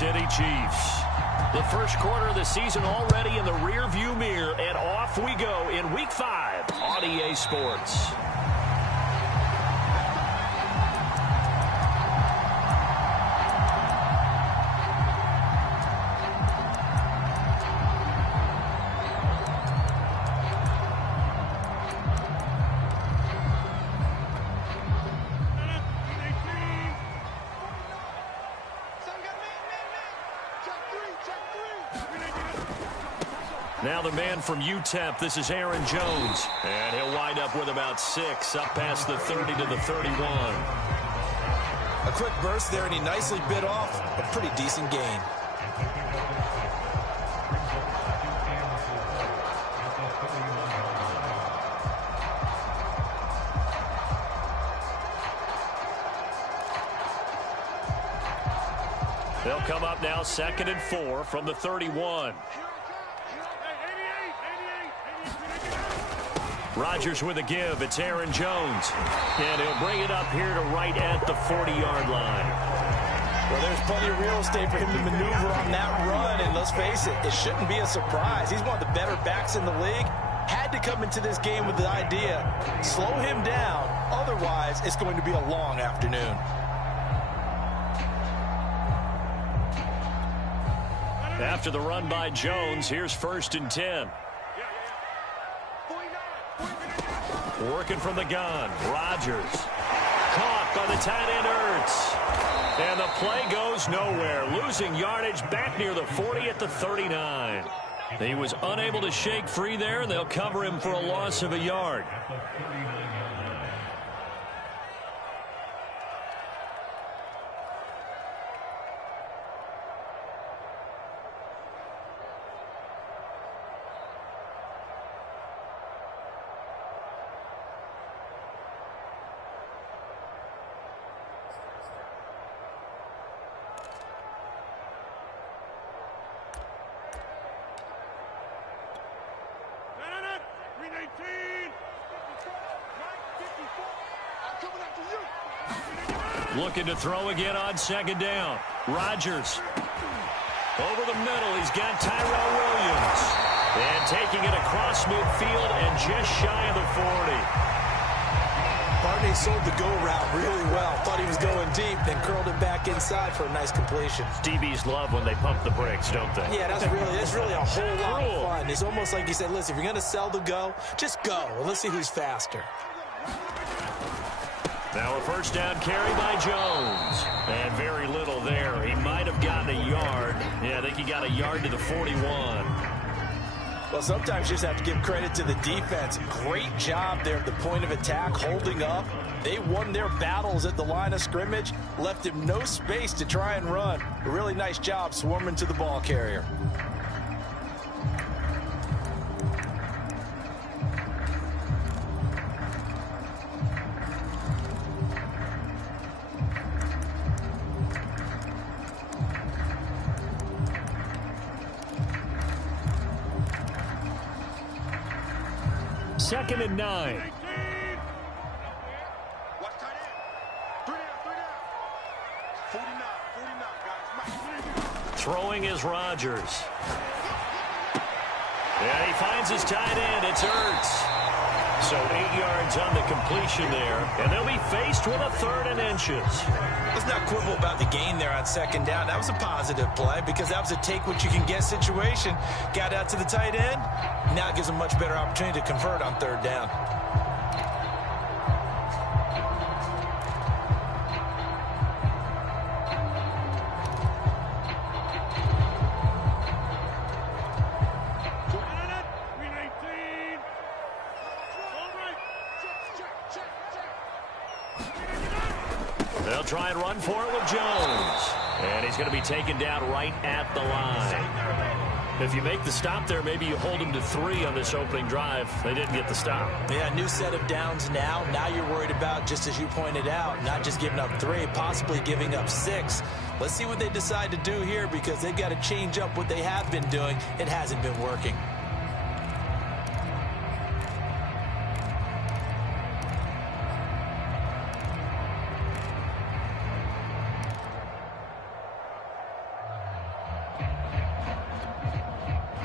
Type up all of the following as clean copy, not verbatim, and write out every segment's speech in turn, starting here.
City Chiefs. The first quarter of the season already in the rearview mirror, and off we go in Week 5 on EA Sports. Now the man from UTEP, this is Aaron Jones. And he'll wind up with about 6, up past the 30 to the 31. A quick burst there, and he nicely bit off a pretty decent gain. They'll come up now 2nd and 4 from the 31. Rodgers with a give. It's Aaron Jones. And he'll bring it up here to right at the 40-yard line. Well, there's plenty of real estate for him to maneuver on that run. And let's face it, it shouldn't be a surprise. He's one of the better backs in the league. Had to come into this game with the idea, slow him down. Otherwise, it's going to be a long afternoon. After the run by Jones, here's 1st and 10. Working from the gun, Rodgers. Caught by the tight end, Ertz. And the play goes nowhere. Losing yardage back near the 40 at the 39. He was unable to shake free there, and they'll cover him for a loss of a yard. Looking to throw again on 2nd down. Rodgers. Over the middle, he's got Tyrell Williams. And taking it across midfield and just shy of the 40. Barney sold the go route really well. Thought he was going deep, then curled it back inside for a nice completion. DBs love when they pump the brakes, don't they? Yeah, that's really a whole lot of fun. It's almost like you said, listen, if you're going to sell the go, just go. And let's see who's faster. Now a 1st down carry by Jones. And very little there. He might have gotten a yard. Yeah, I think he got a yard to the 41. Well, sometimes you just have to give credit to the defense. Great job there at the point of attack, holding up. They won their battles at the line of scrimmage, left him no space to try and run. A really nice job swarming to the ball carrier. Second and 9. Throwing is Rodgers. And he finds his tight end. It's Ertz. So 8 yards on the completion there. And they'll be faced with a 3rd and inches. Let's not quibble about the gain there on 2nd down. That was a positive play because that was a take-what-you-can-get situation. Got out to the tight end. Now it gives a much better opportunity to convert on 3rd down. They'll try and run for it with Jones. And he's going to be taken down right at the line. If you make the stop there, maybe you hold him to 3 on this opening drive. They didn't get the stop. Yeah, new set of downs now. Now you're worried about, just as you pointed out, not just giving up 3, possibly giving up 6. Let's see what they decide to do here because they've got to change up what they have been doing. It hasn't been working.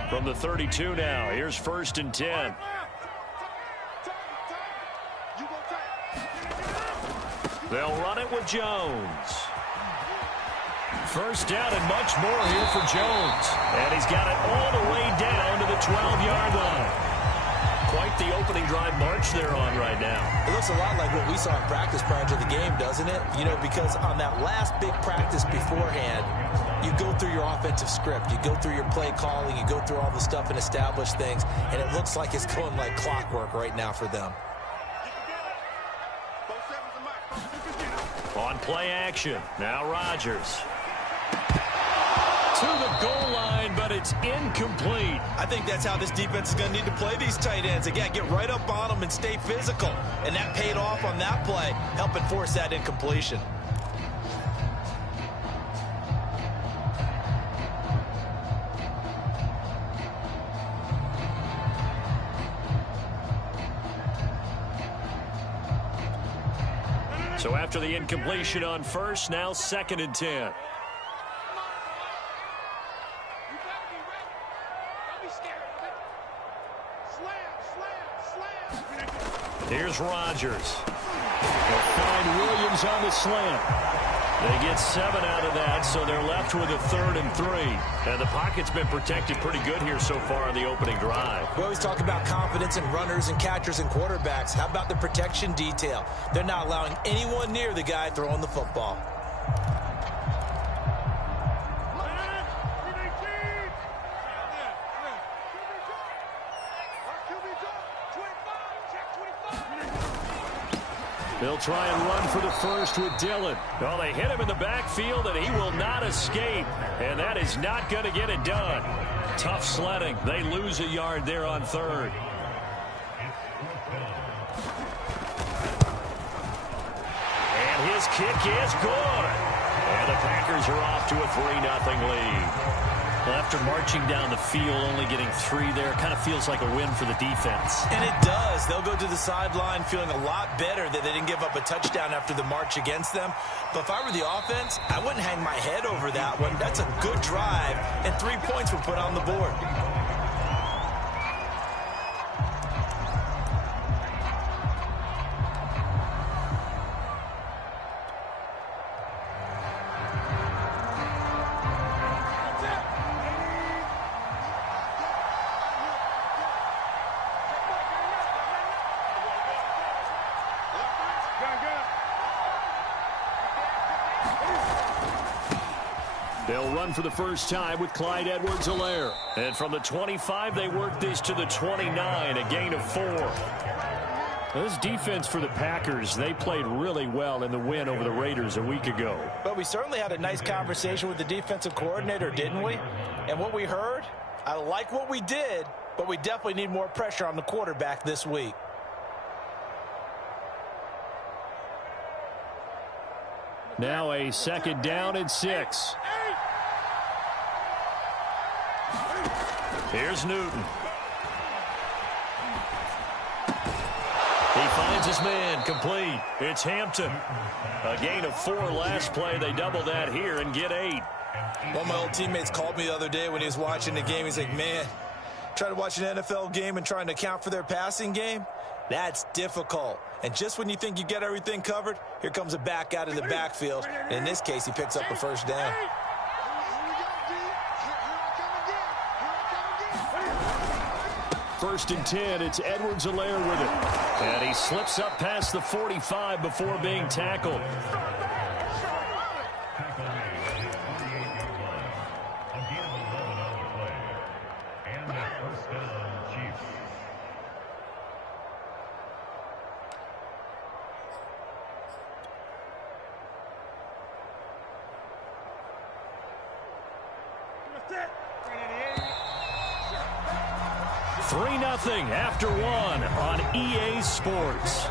From the 32 now, here's 1st and 10. They'll run it with Jones. First down and much more here for Jones. And he's got it all the way down to the 12-yard line. Quite the opening drive march they're on right now. It looks a lot like what we saw in practice prior to the game, doesn't it? You know, because on that last big practice beforehand, you go through your offensive script. You go through your play calling. You go through all the stuff and establish things. And it looks like it's going like clockwork right now for them. On play action, now Rodgers. To the goal line, but it's incomplete. I think that's how this defense is going to need to play these tight ends. Again, get right up on them and stay physical. And that paid off on that play, helping force that incompletion. So after the incompletion on first, now 2nd and 10. Here's Rodgers. They'll find Williams on the slant. They get 7 out of that, so they're left with a 3rd and 3. And the pocket's been protected pretty good here so far on the opening drive. We always talk about confidence in runners and catchers and quarterbacks. How about the protection detail? They're not allowing anyone near the guy throwing the football. They'll try and run for the first with Dillon. Well, they hit him in the backfield, and he will not escape. And that is not going to get it done. Tough sledding. They lose a yard there on 3rd. And his kick is good. And the Packers are off to a 3-0 lead. Well, after marching down the field, only getting 3 there, kind of feels like a win for the defense. And it does. They'll go to the sideline feeling a lot better that they didn't give up a touchdown after the march against them. But if I were the offense, I wouldn't hang my head over that one. That's a good drive, and 3 points were put on the board. They'll run for the first time with Clyde Edwards-Helaire. And from the 25, they work this to the 29, a gain of 4. This defense for the Packers, they played really well in the win over the Raiders a week ago. But we certainly had a nice conversation with the defensive coordinator, didn't we? And what we heard, I like what we did, but we definitely need more pressure on the quarterback this week. Now a 2nd down and 6. Here's Newton. He finds his man, complete. It's Hampton. A gain of 4 last play. They double that here and get 8. One of my old teammates called me the other day when he was watching the game. He's like, man, trying to watch an NFL game and trying to account for their passing game? That's difficult. And just when you think you get everything covered, here comes a back out of the backfield. And in this case, he picks up a first down. 1st and 10, it's Edwards-Helaire with it. And he slips up past the 45 before being tackled. That's it. 3-0 after 1 on EA Sports.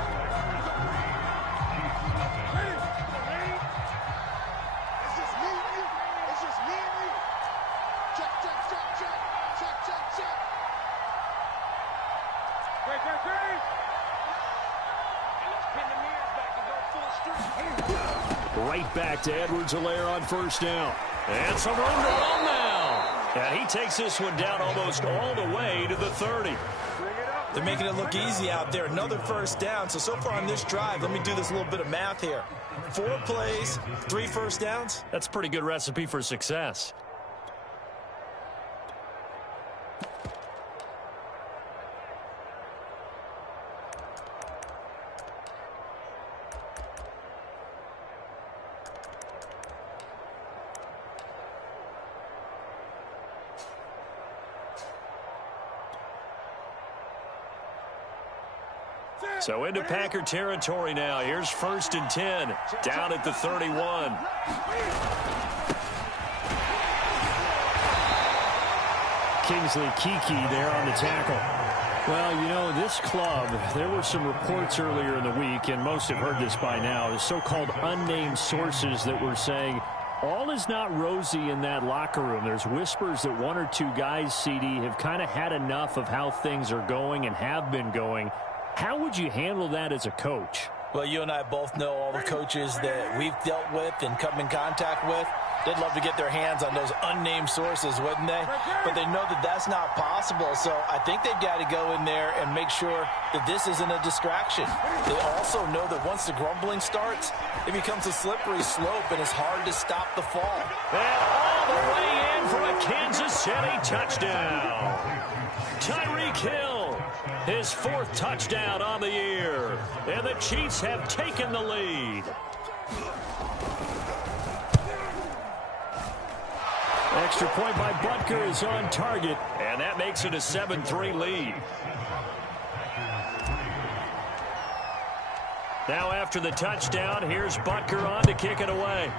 Right back to Edwards-Helaire on first down. And some room to run now. And he takes this one down almost all the way to the 30. They're making it look easy out there. Another first down. So far on this drive, let me do this little bit of math here. 4 plays, 3 first downs. That's a pretty good recipe for success. So into Packer territory now. Here's 1st and 10. Down at the 31. Kingsley Keke there on the tackle. Well, you know, this club, there were some reports earlier in the week, and most have heard this by now, the so-called unnamed sources that were saying all is not rosy in that locker room. There's whispers that 1 or 2 guys, CD, have kind of had enough of how things are going and have been going. How would you handle that as a coach? Well, you and I both know all the coaches that we've dealt with and come in contact with. They'd love to get their hands on those unnamed sources, wouldn't they? But they know that that's not possible, so I think they've got to go in there and make sure that this isn't a distraction. They also know that once the grumbling starts, it becomes a slippery slope, and it's hard to stop the fall. And all the way in for a Kansas City touchdown. Tyreek Hill, his 4th touchdown on the year. And the Chiefs have taken the lead. Extra point by Butker is on target. And that makes it a 7-3 lead. Now after the touchdown, here's Butker on to kick it away.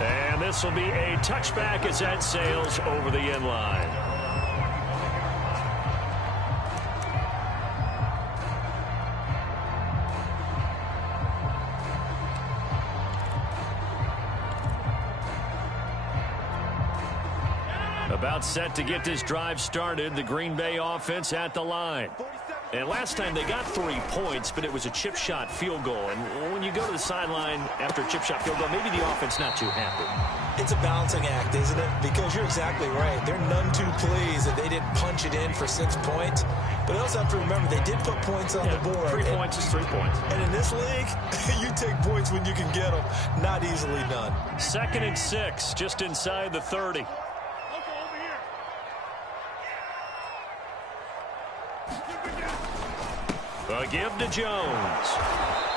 And this will be a touchback as that sails over the end line. About set to get this drive started, the Green Bay offense at the line. And last time they got 3 points, but it was a chip shot field goal. And when you go to the sideline after a chip shot field goal, maybe the offense not too happy. It's a balancing act, isn't it? Because you're exactly right. They're none too pleased that they didn't punch it in for 6 points. But they also have to remember they did put points on the board. 3 points is 3 points. And in this league, you take points when you can get them. Not easily done. 2nd and 6, just inside the 30. A give to Jones.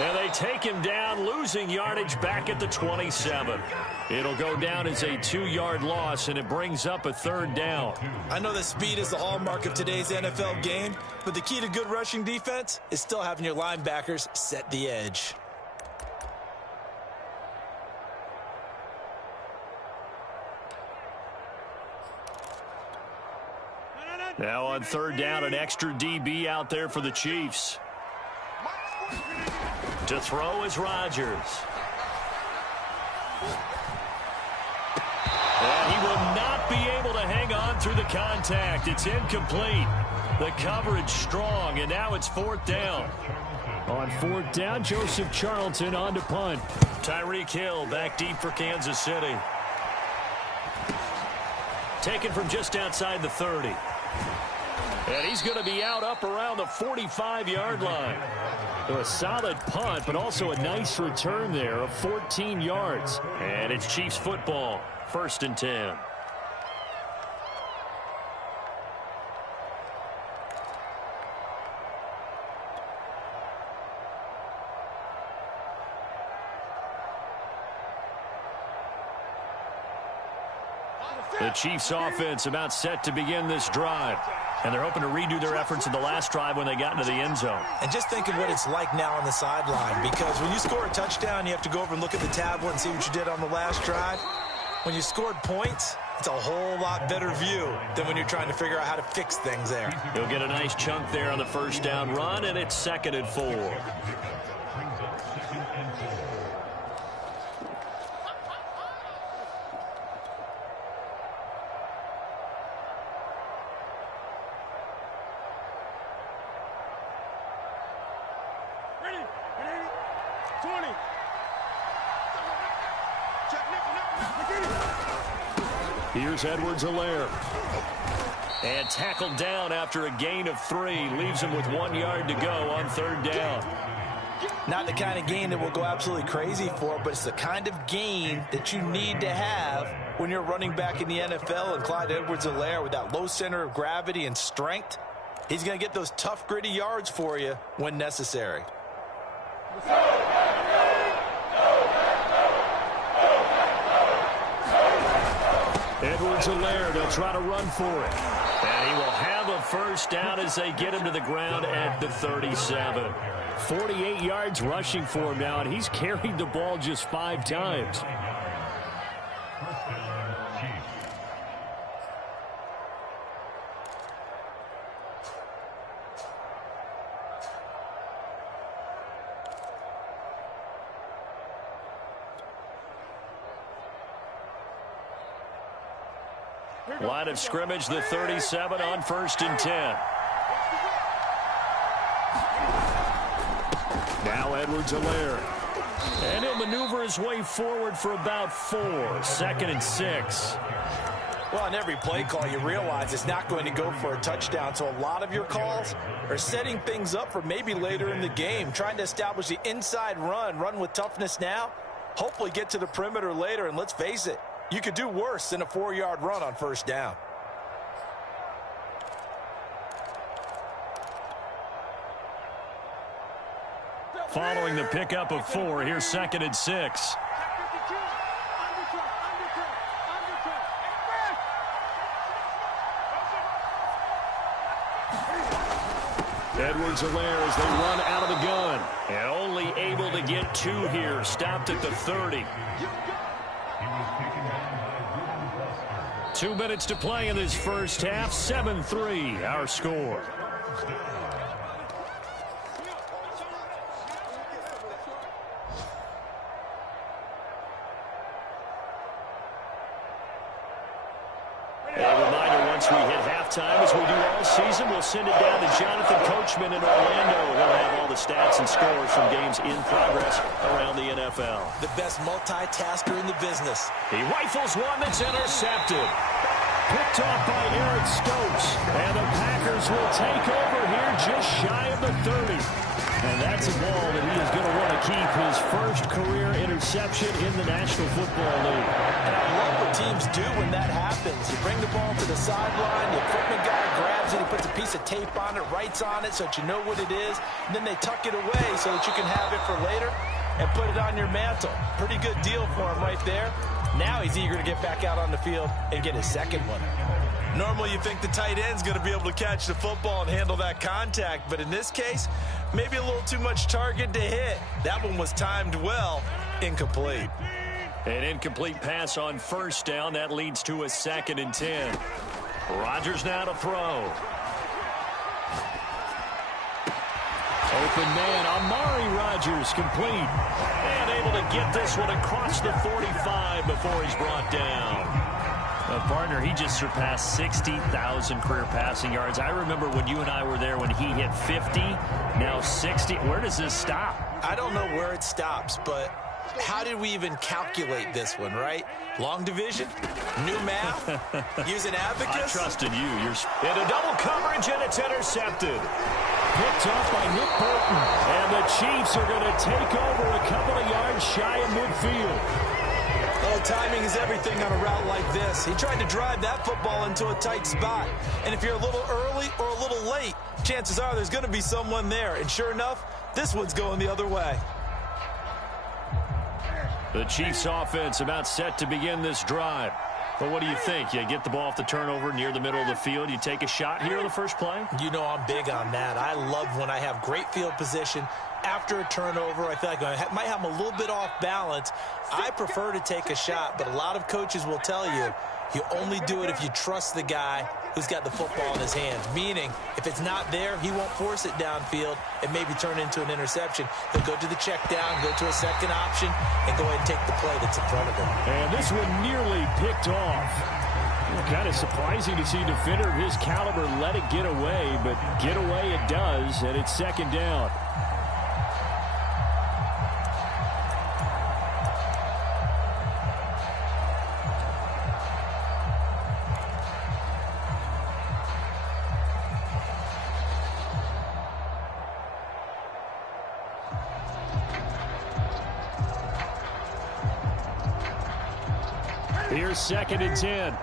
And they take him down, losing yardage back at the 27. It'll go down as a 2-yard loss, and it brings up a 3rd down. I know that speed is the hallmark of today's NFL game, but the key to good rushing defense is still having your linebackers set the edge. Now on 3rd down, an extra DB out there for the Chiefs. To throw is Rodgers. And he will not be able to hang on through the contact. It's incomplete. The coverage strong, and now it's 4th down. On 4th down, Joseph Charlton on to punt. Tyreek Hill back deep for Kansas City. Taken from just outside the 30. And he's going to be out up around the 45-yard line. So a solid punt, but also a nice return there of 14 yards. And it's Chiefs football, 1st and 10. The Chiefs offense about set to begin this drive. And they're hoping to redo their efforts in the last drive when they got into the end zone. And just think of what it's like now on the sideline, because when you score a touchdown, you have to go over and look at the tablet and see what you did on the last drive. When you scored points, it's a whole lot better view than when you're trying to figure out how to fix things there. He'll get a nice chunk there on the 1st down run, and it's 2nd and 4. Here's Edwards-Helaire. And tackled down after a gain of 3. Leaves him with 1 yard to go on 3rd down. Not the kind of gain that we'll go absolutely crazy for, but it's the kind of gain that you need to have when you're running back in the NFL. And Clyde Edwards-Helaire, with that low center of gravity and strength, he's going to get those tough, gritty yards for you when necessary. Edwards-Helaire, they'll try to run for it. And he will have a 1st down as they get him to the ground at the 37. 48 yards rushing for him now, and he's carried the ball just 5 times. Line of scrimmage, the 37 on 1st and 10. Now Edwards-Helaire. And he'll maneuver his way forward for about 4. 2nd and 6. Well, on every play call, you realize it's not going to go for a touchdown. So a lot of your calls are setting things up for maybe later in the game, trying to establish the inside run with toughness now, hopefully get to the perimeter later. And let's face it, you could do worse than a 4-yard run on 1st down. Following the pickup of 4, here's 2nd and 6. Edwards-Helaire as they run out of the gun. And only able to get 2 here. Stopped at the 30. 2 minutes to play in this 1st half. 7-3 our score. We hit halftime, as we do all season. We'll send it down to Jonathan Coachman in Orlando. He'll have all the stats and scores from games in progress around the NFL. The best multitasker in the business. He rifles one that's intercepted. Picked off by Eric Stokes. And the Packers will take over here just shy of the 30. And that's a ball that he is going to want to keep, his 1st career interception in the National Football League. And I love what teams do when that happens. You bring the ball to the sideline, the equipment guy grabs it, he puts a piece of tape on it, writes on it so that you know what it is, and then they tuck it away so that you can have it for later and put it on your mantle. Pretty good deal for him right there. Now he's eager to get back out on the field and get his 2nd one. Normally you think the tight end's going to be able to catch the football and handle that contact, but in this case, maybe a little too much target to hit. That one was timed well. Incomplete. An incomplete pass on 1st down. That leads to a 2nd and 10. Rodgers now to throw. Open man, Amari Rodgers, complete. And able to get this one across the 45 before he's brought down. Partner, he just surpassed 60,000 career passing yards. I remember when you and I were there when he hit 50, now 60. Where does this stop? I don't know where it stops, but how did we even calculate this one, right? Long division? New math? Using abacus? I trusted you. You're into double coverage, and it's intercepted. Picked off by Nick Burton. And the Chiefs are going to take over a couple of yards shy of midfield. Oh, timing is everything on a route like this. He tried to drive that football into a tight spot. And if you're a little early or a little late, chances are there's going to be someone there. And sure enough, this one's going the other way. The Chiefs offense about set to begin this drive. But what do you think? You get the ball off the turnover near the middle of the field. You take a shot here on the first play? You know I'm big on that. I love when I have great field position. After a turnover, I feel like I might have them a little bit off balance. I prefer to take a shot, but a lot of coaches will tell you, you only do it if you trust the guy who's got the football in his hands. Meaning, if it's not there, he won't force it downfield and maybe turn into an interception. He'll go to the check down, go to a 2nd option, and go ahead and take the play that's in front of him. And this one nearly picked off. Kind of surprising to see a defender of his caliber let it get away, but get away it does, and it's 2nd down. Here's 2nd and 10.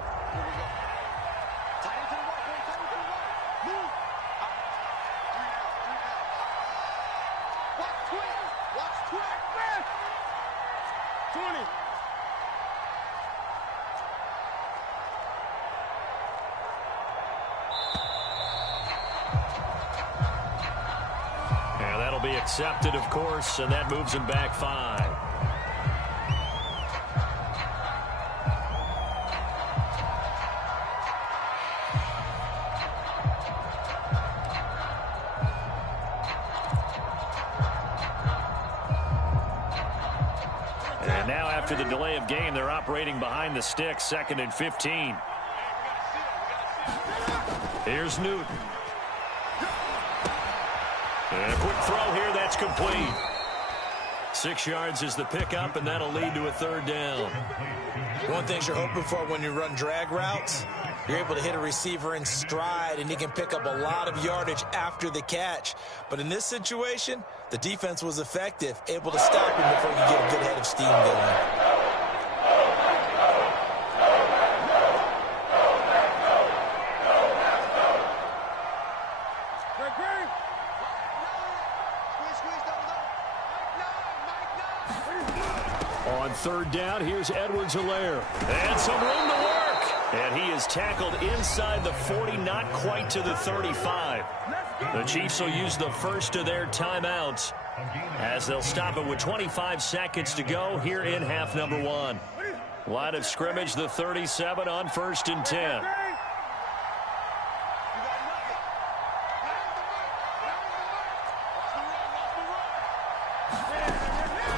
And that'll be accepted, of course, and that moves him back 5. And now after the delay of game, they're operating behind the sticks, 2nd and 15. Here's Newton. And a quick throw here, that's complete. 6 yards is the pickup, and that'll lead to a 3rd down. One thing you're hoping for when you run drag routes, you're able to hit a receiver in stride, and he can pick up a lot of yardage after the catch. But in this situation, the defense was effective, able to stop him before he could get a good head of steam going. On 3rd down, here's Edwards-Helaire. And some room to work. And he is tackled inside the 40, not quite to the 35. The Chiefs will use the first of their timeouts as they'll stop it with 25 seconds to go here in half number 1. Line of scrimmage, the 37 on 1st and 10.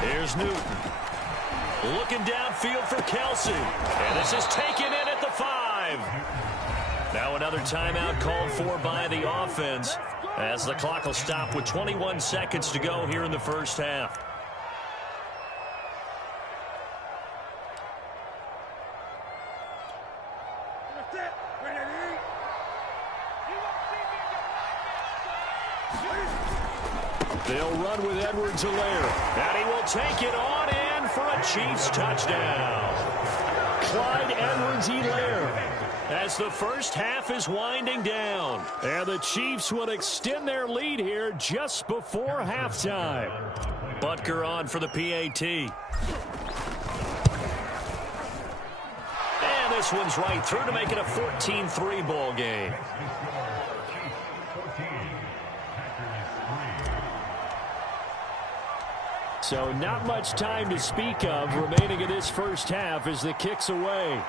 Here's Newton. Looking downfield for Kelsey. And this is taken in at the 5. Now another timeout called for by the offense as the clock will stop with 21 seconds to go here in the first half. They'll run with Edwards-Helaire. And he will take it on in for a Chiefs touchdown. Clyde Edwards-Helaire. As the first half is winding down. And the Chiefs will extend their lead here just before halftime. Butker on for the PAT. And this one's right through to make it a 14-3 ball game. So not much time to speak of remaining in this first half as the kick's away.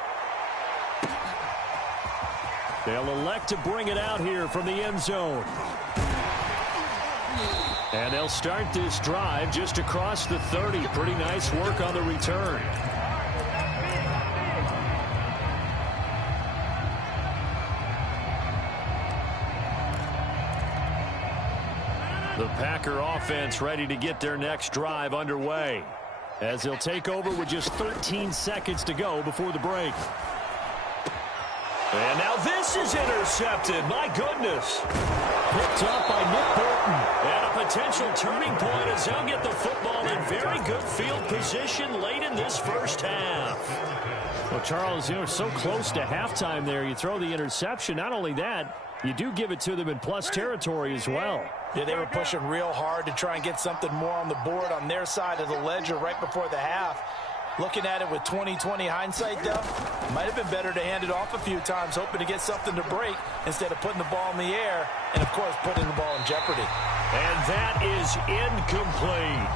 They'll elect to bring it out here from the end zone. And they'll start this drive just across the 30. Pretty nice work on the return. The Packer offense ready to get their next drive underway. As they'll take over with just 13 seconds to go before the break. And now this is intercepted. My goodness. Picked up by Nick Bolton. And a potential turning point as they'll get the football in very good field position late in this first half. Well, Charles, you know, so close to halftime there. You throw the interception. Not only that, you do give it to them in plus territory as well. Yeah, they were pushing real hard to try and get something more on the board on their side of the ledger right before the half. Looking at it with 20/20 hindsight, though, might have been better to hand it off a few times, hoping to get something to break instead of putting the ball in the air and, of course, putting the ball in jeopardy. And that is incomplete.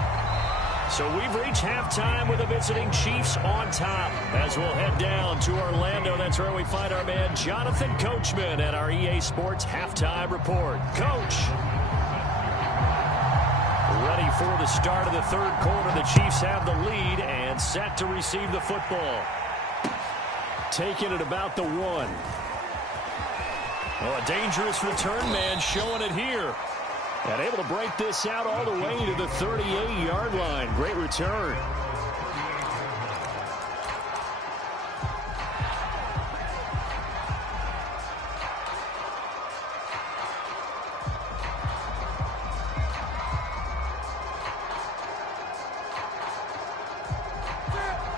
So we've reached halftime with the visiting Chiefs on top. As we'll head down to Orlando, that's where we find our man Jonathan Coachman at our EA Sports Halftime Report. Coach. Ready for the start of the third quarter. The Chiefs have the lead and set to receive the football. Taking it about the 1. Oh, a dangerous return man showing it here. And able to break this out all the way to the 38-yard line. Great return.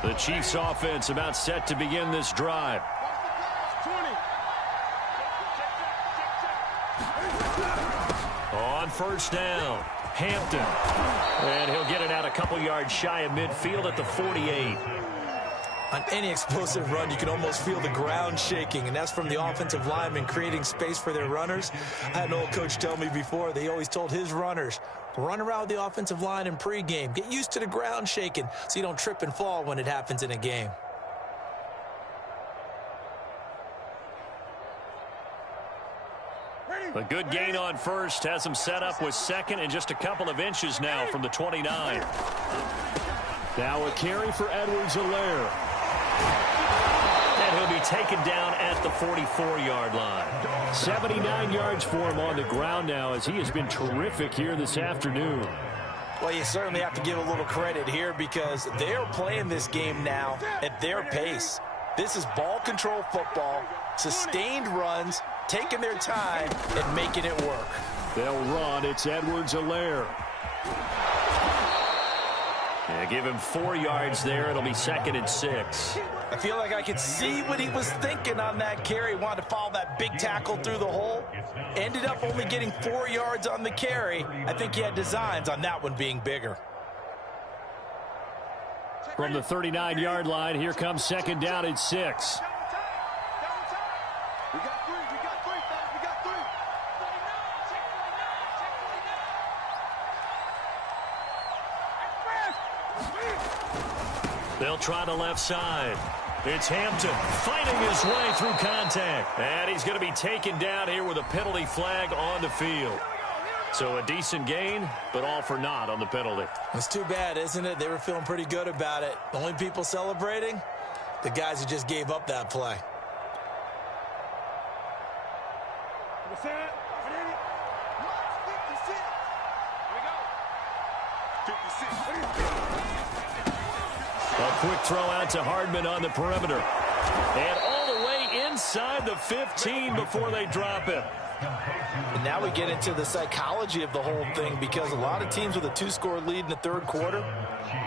The Chiefs offense about set to begin this drive. On first down, Hampton. And he'll get it out a couple yards shy of midfield at the 48. On any explosive run, you can almost feel the ground shaking, and that's from the offensive linemen creating space for their runners. I had an old coach tell me before, they always told his runners, run around the offensive line in pregame. Get used to the ground shaking so you don't trip and fall when it happens in a game. A good gain on first has him set up with second and just a couple of inches now from the 29. Now a carry for Edwards-Helaire. And he'll be taken down at the 44-yard line. 79 yards for him on the ground now as he has been terrific here this afternoon. Well, you certainly have to give a little credit here because they're playing this game now at their pace. This is ball control football, sustained runs, taking their time and making it work. They'll run. It's Edwards-Helaire. Yeah, give him 4 yards there. It'll be 2nd and 6. I feel like I could see what he was thinking on that carry. Wanted to follow that big tackle through the hole. Ended up only getting 4 yards on the carry. I think he had designs on that one being bigger. From the 39-yard line, here comes 2nd down and 6. They'll try the left side. It's Hampton fighting his way through contact. And he's going to be taken down here with a penalty flag on the field. So a decent gain, but all for naught on the penalty. It's too bad, isn't it? They were feeling pretty good about it. The only people celebrating, the guys who just gave up that play. A quick throw out to Hardman on the perimeter. And all the way inside the 15 before they drop it. And now we get into the psychology of the whole thing because a lot of teams with a 2-score lead in the third quarter,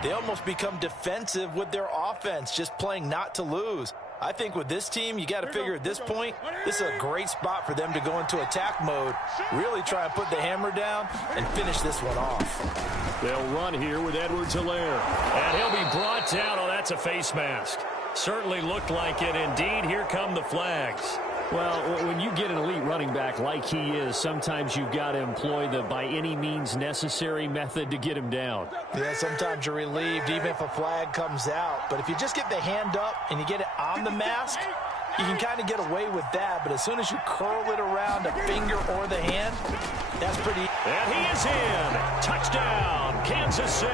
they almost become defensive with their offense, just playing not to lose. I think with this team, you got to figure at this point, this is a great spot for them to go into attack mode, really try and put the hammer down and finish this one off. They'll run here with Edwards-Helaire. And he'll be brought down. Oh, that's a face mask. Certainly looked like it. Indeed, here come the flags. Well, when you get an elite running back like he is, sometimes you've got to employ the by any means necessary method to get him down. Yeah, sometimes you're relieved even if a flag comes out. But if you just get the hand up and you get it on the mask, you can kind of get away with that. But as soon as you curl it around a finger or the hand, that's pretty. And he is in. Touchdown, Kansas City.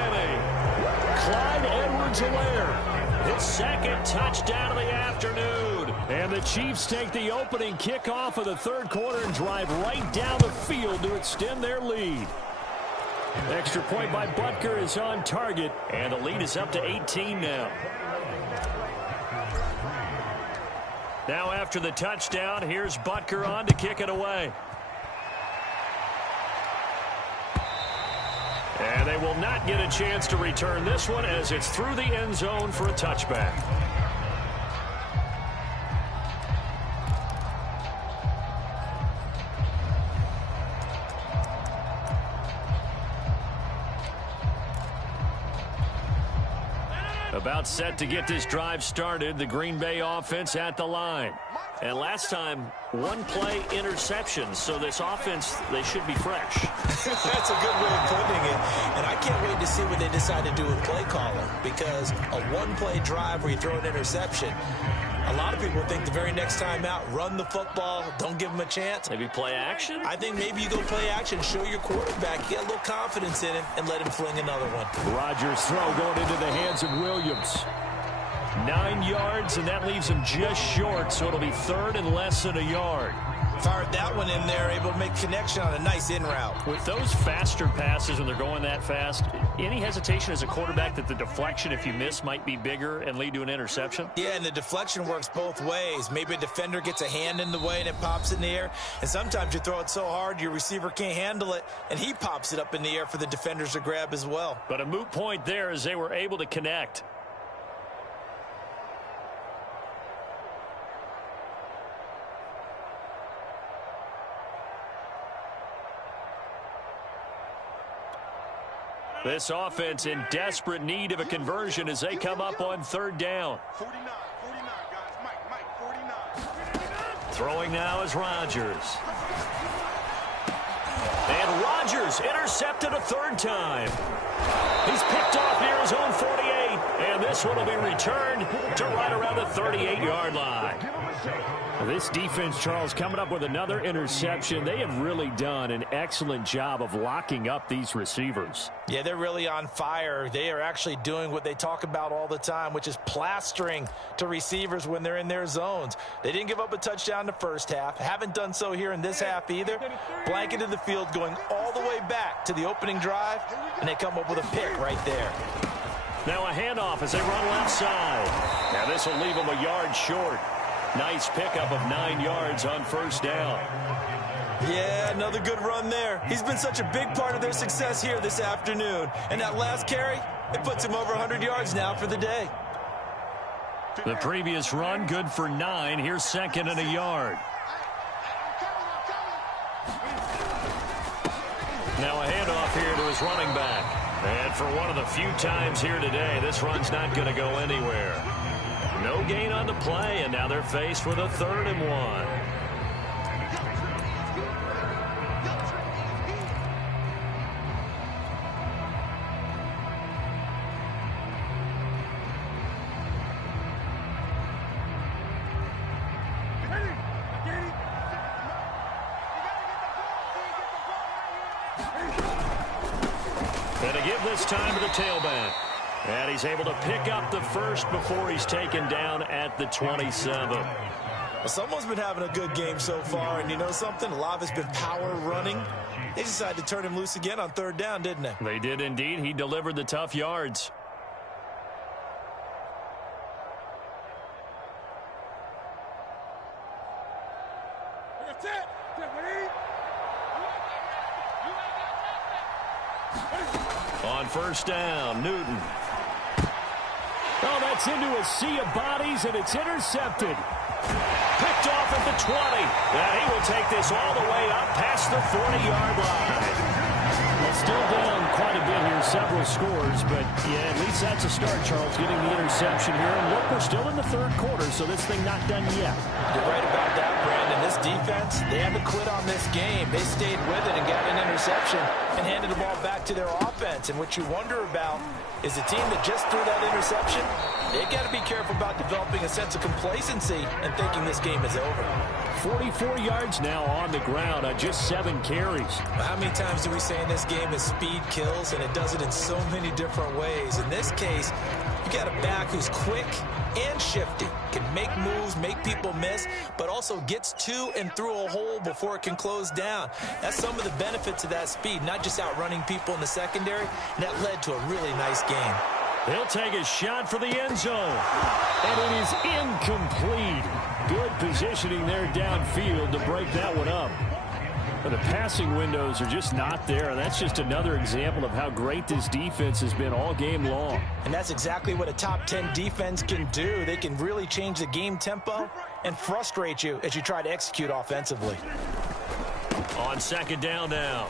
Clyde Edwards-Helaire. His second touchdown of the afternoon. And the Chiefs take the opening kickoff of the third quarter and drive right down the field to extend their lead. Extra point by Butker is on target. And the lead is up to 18 now. Now after the touchdown, here's Butker on to kick it away. And they will not get a chance to return this one as it's through the end zone for a touchback. About set to get this drive started, the Green Bay offense at the line. And last time, one play interception, so this offense, they should be fresh. That's a good way of putting it. And I can't wait to see what they decide to do with play calling, because a one-play drive where you throw an interception, a lot of people think the very next time out, run the football, don't give them a chance. Maybe play action? I think maybe you go play action, show your quarterback, get a little confidence in him, and let him fling another one. Rodgers' throw going into the hands of Williams. 9 yards, and that leaves him just short, so it'll be third and less than a yard. Fired that one in there, able to make connection on a nice in route. With those faster passes when they're going that fast, any hesitation as a quarterback that the deflection, if you miss, might be bigger and lead to an interception? Yeah, and the deflection works both ways. Maybe a defender gets a hand in the way and it pops in the air. And sometimes you throw it so hard your receiver can't handle it, and he pops it up in the air for the defenders to grab as well. But a moot point there as they were able to connect. This offense in desperate need of a conversion as they come up on third down. 49, guys. Mike, 49. Throwing now is Rodgers. And Rodgers intercepted a third time. He's picked off near his own 48. And this one will be returned to right around the 38-yard line. This defense, Charles, coming up with another interception. They have really done an excellent job of locking up these receivers. Yeah, they're really on fire. They are actually doing what they talk about all the time, which is plastering to receivers when they're in their zones. They didn't give up a touchdown in the first half. Haven't done so here in this half either. Blanketed the field going all the way back to the opening drive, and they come up with a pick right there. Now a handoff as they run left side. Now this will leave them a yard short. Nice pickup of 9 yards on first down. Yeah, another good run there. He's been such a big part of their success here this afternoon. And that last carry, it puts him over 100 yards now for the day. The previous run, good for 9. Here's second and a yard. Now a handoff here to his running back. And for one of the few times here today, this run's not going to go anywhere. No gain on the play, and now they're faced with a 3rd and 1. And to give this time to the tailback. And he's able to pick up the first before he's taken down at the 27. Well, someone's been having a good game so far, and you know something? A lot of it's been power running. They decided to turn him loose again on third down, didn't they? They did indeed. He delivered the tough yards. On first down, Newton. Oh, that's into a sea of bodies, and it's intercepted. Picked off at the 20. And he will take this all the way up past the 40-yard line. Well, still down quite a bit here, several scores, but yeah, at least that's a start, Charles, getting the interception here. And look, we're still in the third quarter, so this thing not done yet. You're right about that, Brandon. This defense, they haven't quit on this game. They stayed with it and got an interception and handed the ball back to their offense. And what you wonder about is the team that just threw that interception, they got to be careful about developing a sense of complacency and thinking this game is over. 44 yards now on the ground on just 7 carries. How many times do we say in this game is speed kills, and it does it in so many different ways. In this case, you got a back who's quick and shifty, can make moves, make people miss, but also gets to and through a hole before it can close down. That's some of the benefits of that speed, not just outrunning people in the secondary, and that led to a really nice game. He'll take a shot for the end zone. And it is incomplete. Good positioning there downfield to break that one up. But the passing windows are just not there. That's just another example of how great this defense has been all game long. And that's exactly what a top 10 defense can do. They can really change the game tempo and frustrate you as you try to execute offensively. On second down now,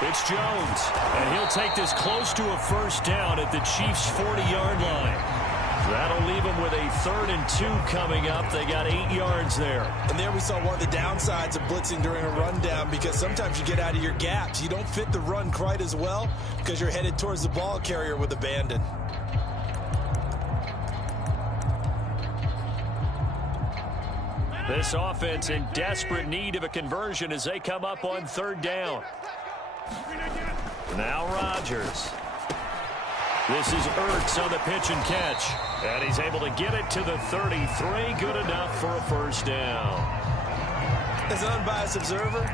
it's Jones. And he'll take this close to a first down at the Chiefs' 40-yard line. That'll leave them with a 3rd and 2 coming up. They got 8 yards there. And there we saw one of the downsides of blitzing during a rundown, because sometimes you get out of your gaps. You don't fit the run quite as well because you're headed towards the ball carrier with abandon. This offense in desperate need of a conversion as they come up on third down. Now Rodgers. This is Ertz on the pitch and catch. And he's able to get it to the 33. Good enough for a first down. As an unbiased observer,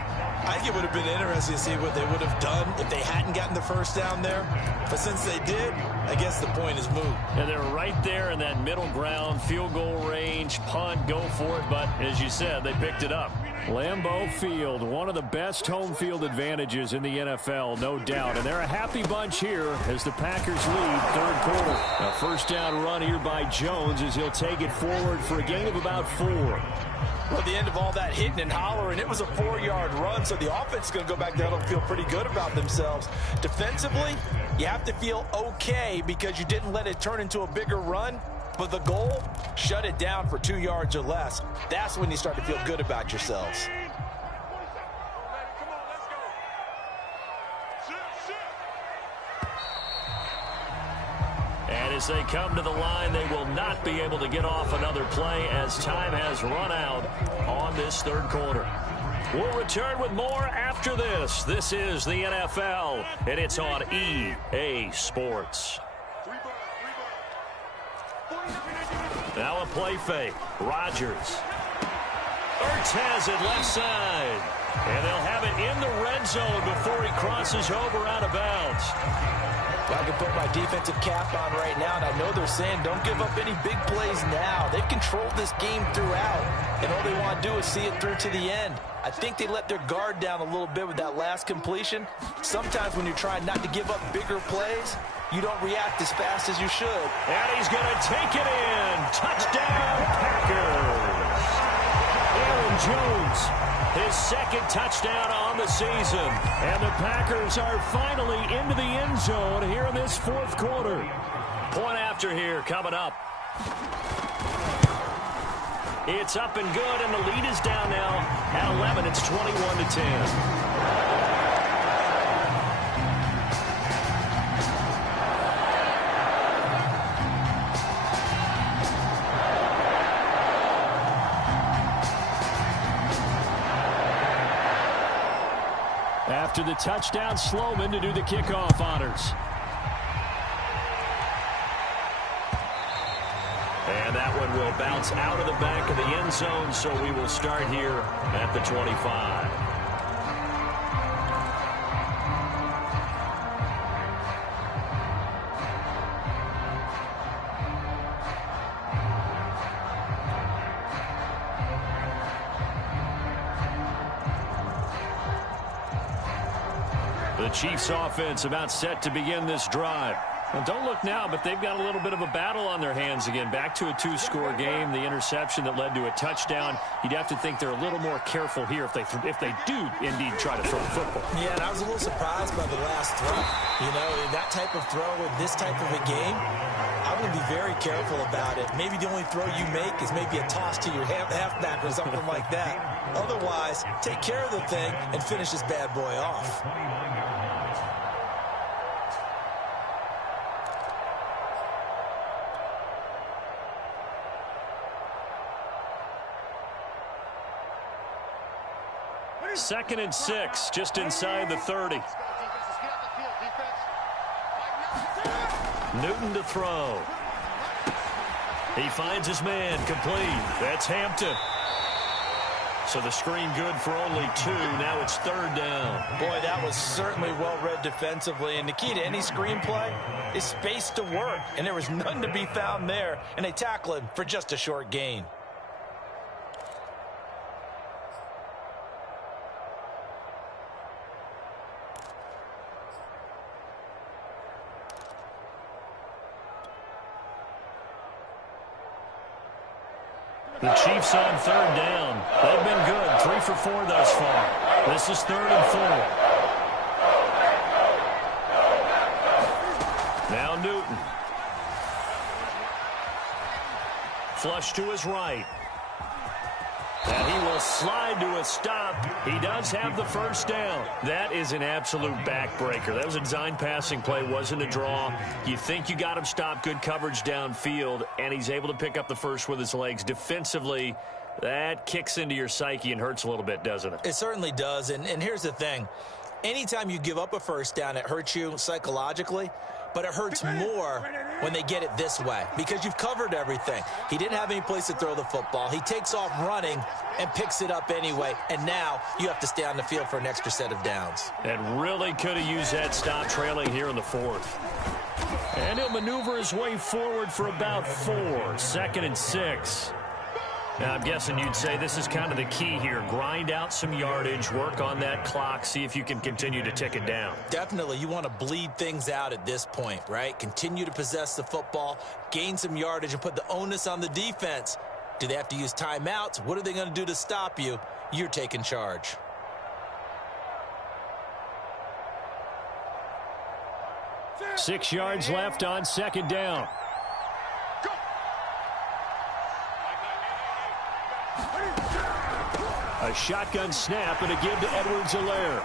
I think it would have been interesting to see what they would have done if they hadn't gotten the first down there. But since they did, I guess the point is moot. And they're right there in that middle ground, field goal range, punt, go for it. But as you said, they picked it up. Lambeau Field, one of the best home field advantages in the NFL, no doubt. And they're a happy bunch here as the Packers lead third quarter. A first down run here by Jones as he'll take it forward for a gain of about 4. Well, at the end of all that hitting and hollering, it was a 4-yard run, so the offense is going to go back down and feel pretty good about themselves. Defensively, you have to feel okay because you didn't let it turn into a bigger run. But the goal, shut it down for 2 yards or less. That's when you start to feel good about yourselves. And as they come to the line, they will not be able to get off another play as time has run out on this third quarter. We'll return with more after this. This is the NFL, and it's on EA Sports. Now a play fake. Rodgers. Ertz has it left side. And they'll have it in the red zone before he crosses over out of bounds. I can put my defensive cap on right now, and I know they're saying don't give up any big plays now. They've controlled this game throughout, and all they want to do is see it through to the end. I think they let their guard down a little bit with that last completion. Sometimes when you're trying not to give up bigger plays, you don't react as fast as you should. And he's going to take it in. Touchdown, Packers. Aaron Jones, his second touchdown on the season. And the Packers are finally into the end zone here in this fourth quarter. Point after here coming up. It's up and good, and the lead is down now at 11. It's 21-10. After the touchdown, Sloman to do the kickoff honors. And that one will bounce out of the back of the end zone, so we will start here at the 25. The Chiefs offense about set to begin this drive. Well, don't look now, but they've got a little bit of a battle on their hands again. Back to a 2-score game. The interception that led to a touchdown. You'd have to think they're a little more careful here if they do indeed try to throw the football. Yeah, and I was a little surprised by the last throw. You know, that type of throw in this type of a game, I'm going to be very careful about it. Maybe the only throw you make is maybe a toss to your halfback or something like that. Otherwise, take care of the thing and finish this bad boy off. Second and 6, just inside the 30. Newton to throw. He finds his man, complete. That's Hampton. So the screen good for only 2. Now it's third down. Boy, that was certainly well read defensively. And the key to any screenplay is space to work. And there was none to be found there. And they tackle him for just a short gain. The Chiefs on third down. They've been good. 3 for 4 thus far. This is 3rd and 4. Now Newton. Flush to his right. And he will slide to a stop. He does have the first down. That is an absolute backbreaker. That was a design passing play, wasn't a draw. You think you got him stopped, good coverage downfield, and he's able to pick up the first with his legs. Defensively, that kicks into your psyche and hurts a little bit, doesn't it? It certainly does, and here's the thing. Anytime you give up a first down, it hurts you psychologically, but it hurts more when they get it this way because you've covered everything. He didn't have any place to throw the football. He takes off running and picks it up anyway, and now you have to stay on the field for an extra set of downs. And really could have used that stop trailing here in the 4th. And he'll maneuver his way forward for about 4. 2nd and 6. Now, I'm guessing you'd say this is kind of the key here. Grind out some yardage, work on that clock, see if you can continue to tick it down. Definitely, you want to bleed things out at this point, right? Continue to possess the football, gain some yardage, and put the onus on the defense. Do they have to use timeouts? What are they going to do to stop you? You're taking charge. Six yards left on second down. A shotgun snap and a give to Edwards-Helaire.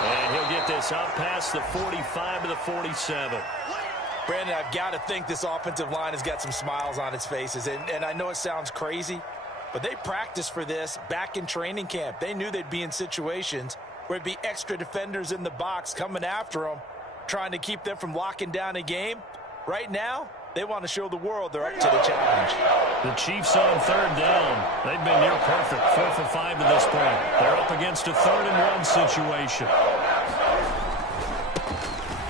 And he'll get this up past the 45 to the 47. Brandon, I've got to think this offensive line has got some smiles on its faces. And I know it sounds crazy, but they practiced for this back in training camp. They knew they'd be in situations where it'd be extra defenders in the box coming after them, trying to keep them from locking down a game. Right now, they want to show the world they're up to the challenge. The Chiefs on third down. They've been near perfect, 4 for 5 to this point. They're up against a 3rd-and-1 situation.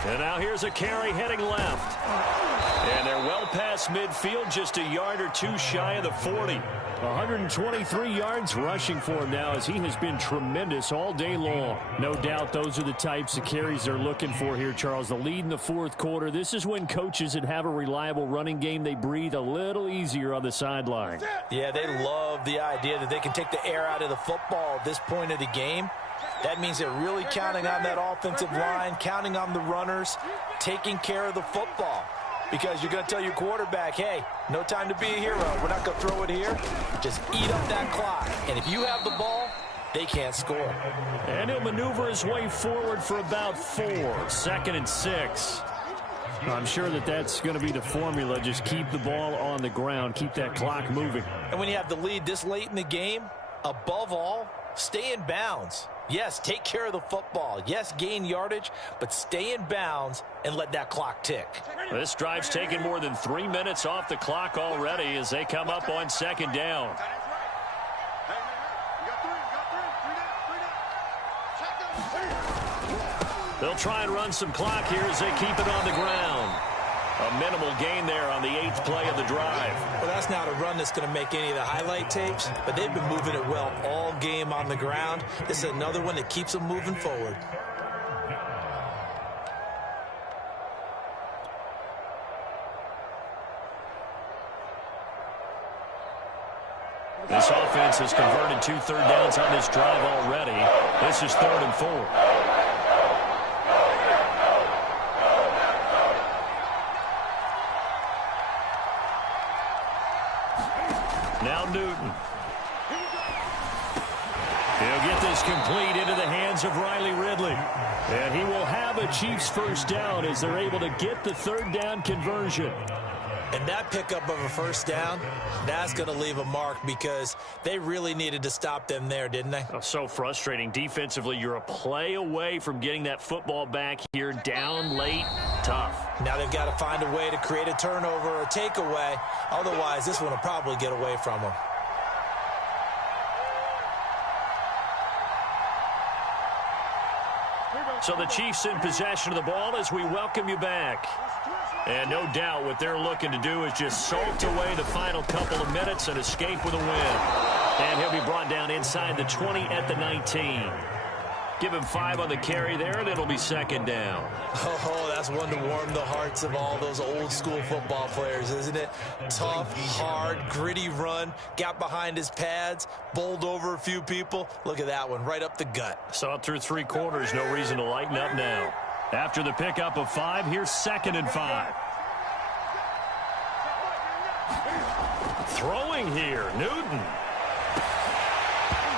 And now here's a carry heading left. And they're well past midfield, just a yard or two shy of the 40. 123 yards rushing for him now, as he has been tremendous all day long. No doubt those are the types of carries they're looking for here, Charles. The lead in the fourth quarter. This is when coaches that have a reliable running game, they breathe a little easier on the sideline. Yeah, they love the idea that they can take the air out of the football at this point of the game. That means they're really counting on that offensive line, counting on the runners, taking care of the football. Because you're going to tell your quarterback, hey, no time to be a hero. We're not going to throw it here. Just eat up that clock. And if you have the ball, they can't score. And he'll maneuver his way forward for about 4. 2nd and 6. I'm sure that's going to be the formula. Just keep the ball on the ground. Keep that clock moving. And when you have the lead this late in the game, above all, stay in bounds. Yes, take care of the football. Yes, gain yardage, but stay in bounds and let that clock tick. This drive's taken more than 3 minutes off the clock already as they come up on second down. They'll try and run some clock here as they keep it on the ground. A minimal gain there on the 8th play of the drive. Well, that's not a run that's going to make any of the highlight tapes, but they've been moving it well all game on the ground. This is another one that keeps them moving forward. This offense has converted 2 third downs on this drive already. This is 3rd and 4. Now Newton. He'll get this complete into the hands of Riley Ridley. And he will have a Chiefs first down as they're able to get the 3rd down conversion. And that pickup of a first down, that's going to leave a mark because they really needed to stop them there, didn't they? Oh, so frustrating. Defensively, you're a play away from getting that football back here. Down late, tough. Now they've got to find a way to create a turnover or a takeaway. Otherwise, this one will probably get away from them. So the Chiefs in possession of the ball as we welcome you back. And no doubt what they're looking to do is just salt away the final couple of minutes and escape with a win. And he'll be brought down inside the 20 at the 19. Give him 5 on the carry there, and it'll be 2nd down. Oh, that's one to warm the hearts of all those old-school football players, isn't it? Tough, hard, gritty run, got behind his pads, bowled over a few people. Look at that one, right up the gut. Saw it through 3 quarters, no reason to lighten up now. After the pickup of 5, here's 2nd and 5. Throwing here, Newton.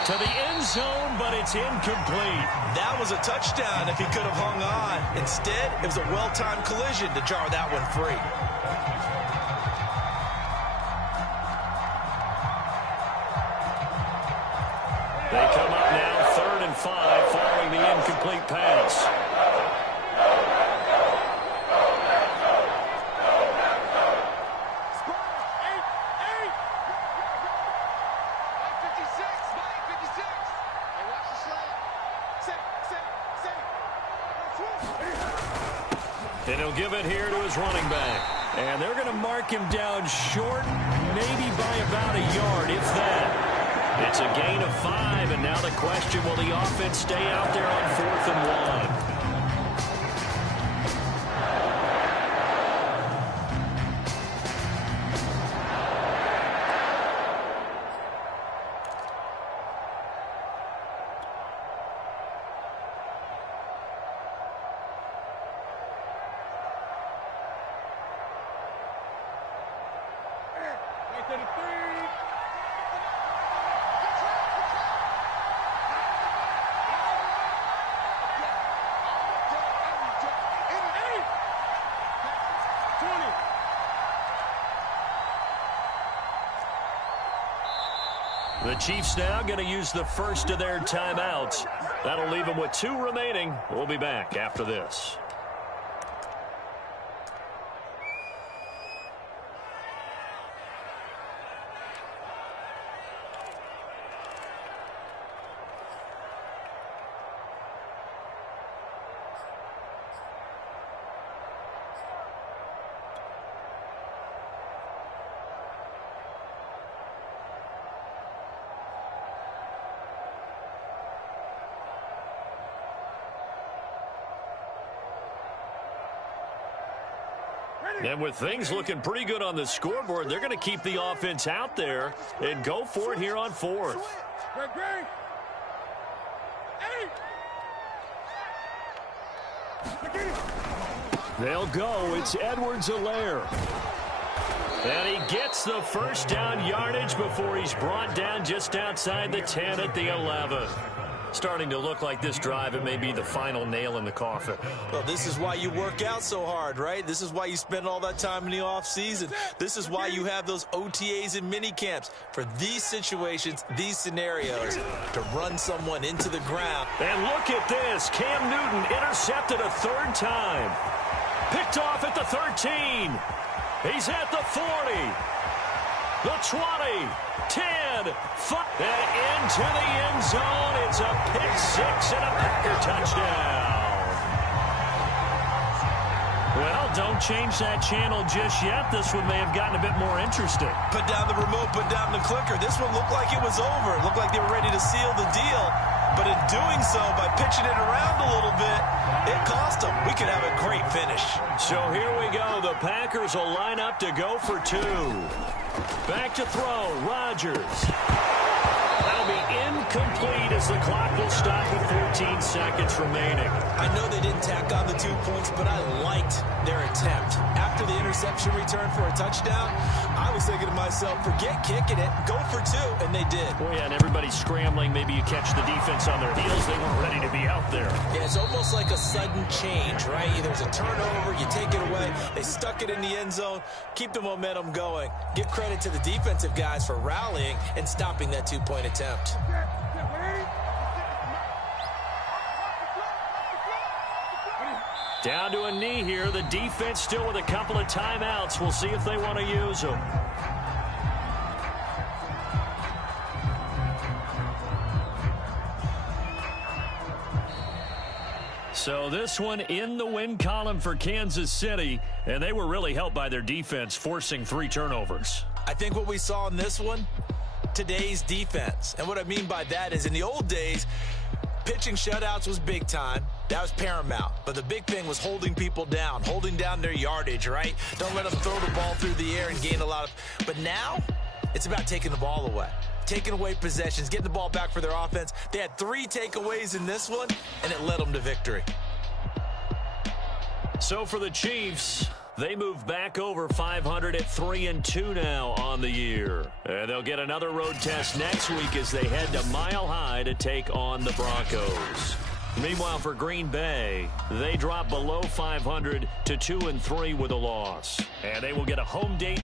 To the end zone, but it's incomplete. That was a touchdown if he could have hung on. Instead, it was a well-timed collision to jar that one free. They come up now 3rd and 5 following the incomplete pass. And he'll give it here to his running back. And they're going to mark him down short maybe by about a yard, if that. It's a gain of 5, and now the question, will the offense stay out there on 4th and 1? The Chiefs now going to use the first of their timeouts. That'll leave them with 2 remaining. We'll be back after this. And with things looking pretty good on the scoreboard, they're going to keep the offense out there and go for it here on 4th. They'll go. It's Edwards-Helaire. And he gets the first down yardage before he's brought down just outside the 10 at the 11. Starting to look like this drive, it may be the final nail in the coffin. Well, this is why you work out so hard, right? This is why you spend all that time in the offseason. This is why you have those OTAs and mini camps for these situations, these scenarios, to run someone into the ground. And look at this. Cam Newton intercepted a 3rd time. Picked off at the 13. He's at the 40. The 20. 10, 5, and into the end zone. It's a pick 6 and a Packer touchdown. Well, don't change that channel just yet. This one may have gotten a bit more interesting. Put down the remote, put down the clicker. This one looked like it was over. It looked like they were ready to seal the deal. But in doing so, by pitching it around a little bit, it cost them. We could have a great finish. So here we go. The Packers will line up to go for 2. Back to throw, Rodgers. That'll be incomplete as the clock will stop with 14 seconds remaining. I know they didn't tack on the 2 points, but I liked their attempt. After the interception return for a touchdown, I was thinking to myself, forget kicking it, go for 2, and they did. Well, yeah, and everybody's scrambling. Maybe you catch the defense on their heels. They weren't ready to be out there. Yeah, it's almost like a sudden change, right? There's a turnover, you take it away, they stuck it in the end zone, keep the momentum going. Give credit to the defensive guys for rallying and stopping that 2-point attempt. Down to a knee here. The defense still with a couple of timeouts. We'll see if they want to use them. So this one in the win column for Kansas City, and they were really helped by their defense, forcing 3 turnovers. I think what we saw in this one, today's defense. And what I mean by that is in the old days, pitching shutouts was big time. That was paramount. But the big thing was holding people down, holding down their yardage, right? Don't let them throw the ball through the air and gain a lot of... But now, it's about taking the ball away. Taking away possessions, getting the ball back for their offense. They had 3 takeaways in this one, and it led them to victory. So for the Chiefs, they move back over 500 at 3-2 now on the year. And they'll get another road test next week as they head to Mile High to take on the Broncos. Meanwhile, for Green Bay, they drop below 500 to 2-3 with a loss. And they will get a home date